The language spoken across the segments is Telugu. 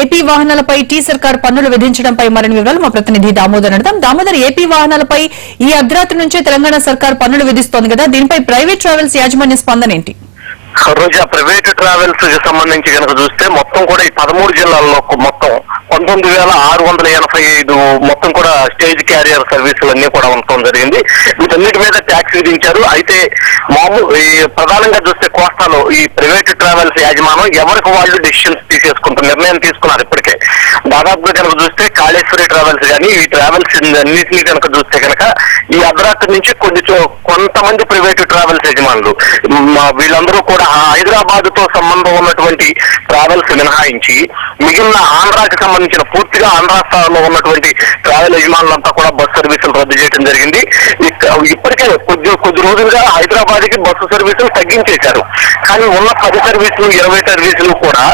ఏపీ వాహనాలపై టీ సర్కార్ పన్నులు విధించడంపై మరిన్ని వివరాలు మా ప్రతినిధి దామోదర్ అడదాం. దామోదర్, ఏపీ వాహనాలపై ఈ అర్ధరాత్రి నుంచే తెలంగాణ సర్కార్ పన్నులు విధిస్తోంది కదా, దీనిపై ప్రైవేట్ ట్రావెల్స్ యాజమాన్య స్పందన ఏంటి? రోజా, ప్రైవేట్ ట్రావెల్స్ కి సంబంధించి కనుక చూస్తే మొత్తం కూడా ఈ 13 జిల్లాల్లో మొత్తం 19,685 మొత్తం కూడా స్టేజ్ క్యారియర్ సర్వీసులు అన్ని కూడా ఉండటం జరిగింది. వీటన్నిటి మీద ట్యాక్స్ విధించారు. అయితే ప్రధానంగా చూస్తే కోస్తాలో ఈ ప్రైవేట్ ట్రావెల్స్ యాజమాన్యం ఎవరికి వాళ్ళు డెసిషన్స్ నిర్ణయం తీసుకున్నారు. ఇప్పటికే దాదాపుగా కనుక చూస్తే కాళేశ్వరి ట్రావెల్స్ కానీ ఈ ట్రావెల్స్ అన్నింటినీ కనుక చూస్తే కనుక ఈ అర్ధరాత్రి నుంచి కొంతమంది ప్రైవేట్ ట్రావెల్స్ యజమానులు వీళ్ళందరూ కూడా హైదరాబాద్ తో సంబంధం ఉన్నటువంటి ట్రావెల్స్ మినహాయించి మిగిలిన ఆంధ్రాకి సంబంధించిన పూర్తిగా ఆంధ్ర స్థాయిలో ఉన్నటువంటి ట్రావెల్ యజమానులంతా కూడా బస్సు సర్వీసులు రద్దు చేయడం జరిగింది. ఇప్పటికే కొద్ది రోజులుగా హైదరాబాద్ కి బస్సు సర్వీసులు తగ్గించేశారు. కానీ ఉన్న 10 సర్వీసులు 20 సర్వీసులు కూడా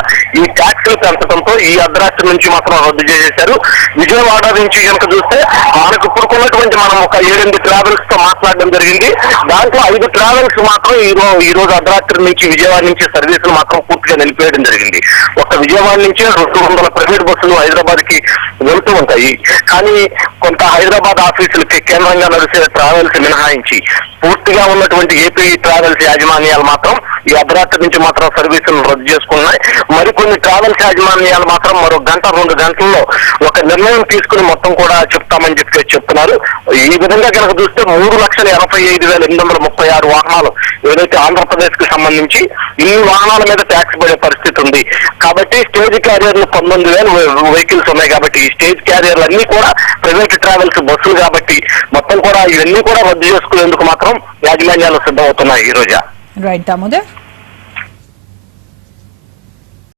ఈ ట్యాక్సులు పెంచడంతో ఈ అర్ధరాత్రి నుంచి మాత్రం రద్దు చేసేశారు. విజయవాడ నుంచి కనుక చూస్తే మనకు ఇప్పుడుకున్నటువంటి మనం ఒక 7-8 ట్రావెల్స్ తో మాట్లాడడం జరిగింది. దాంట్లో 5 ట్రావెల్స్ మాత్రం ఈ రోజు అర్ధరాత్రి నుంచి విజయవాడ నుంచి సర్వీసులు మాత్రం పూర్తిగా నిలిపేయడం జరిగింది. ఒక విజయవాడ నుంచి 200 ప్రైవేట్ బస్సులు హైదరాబాద్ కి వెళ్తూ ఉంటాయి. కానీ కొంత హైదరాబాద్ ఆఫీసులకి కేంద్రంగా నడిచే ట్రావెల్స్ మినహాయించి పూర్తిగా ఉన్నటువంటి ఏపీ ట్రావెల్స్ యాజమాన్యాలు మాత్రం ఈ అర్ధరాత్రి నుంచి మాత్రం సర్వీసులు రద్దు చేసుకున్నాయి. మరికొన్ని ట్రావెల్స్ యాజమాన్యాలు మాత్రం మరో 1-2 గంటల్లో ఒక నిర్ణయం తీసుకుని మొత్తం కూడా చెప్తామని చెప్తున్నారు. ఈ విధంగా కనుక చూస్తే 3,85,836 వాహనాలు ఏదైతే ఆంధ్రప్రదేశ్ కి సంబంధించి ఇన్ని వాహనాల మీద ట్యాక్స్ పడే పరిస్థితి ఉంది. కాబట్టి స్టేజ్ క్యారియర్లు 19,000 వెహికల్స్ ఉన్నాయి. కాబట్టి ఈ స్టేజ్ క్యారియర్లు అన్ని కూడా ప్రైవేట్ ట్రావెల్స్ బస్సులు కాబట్టి మొత్తం కూడా ఇవన్నీ కూడా రద్దు చేసుకునేందుకు మాత్రం యాజమాన్యాలు సిద్ధమవుతున్నాయి ఈ రోజు. రైట్ దామోదర్.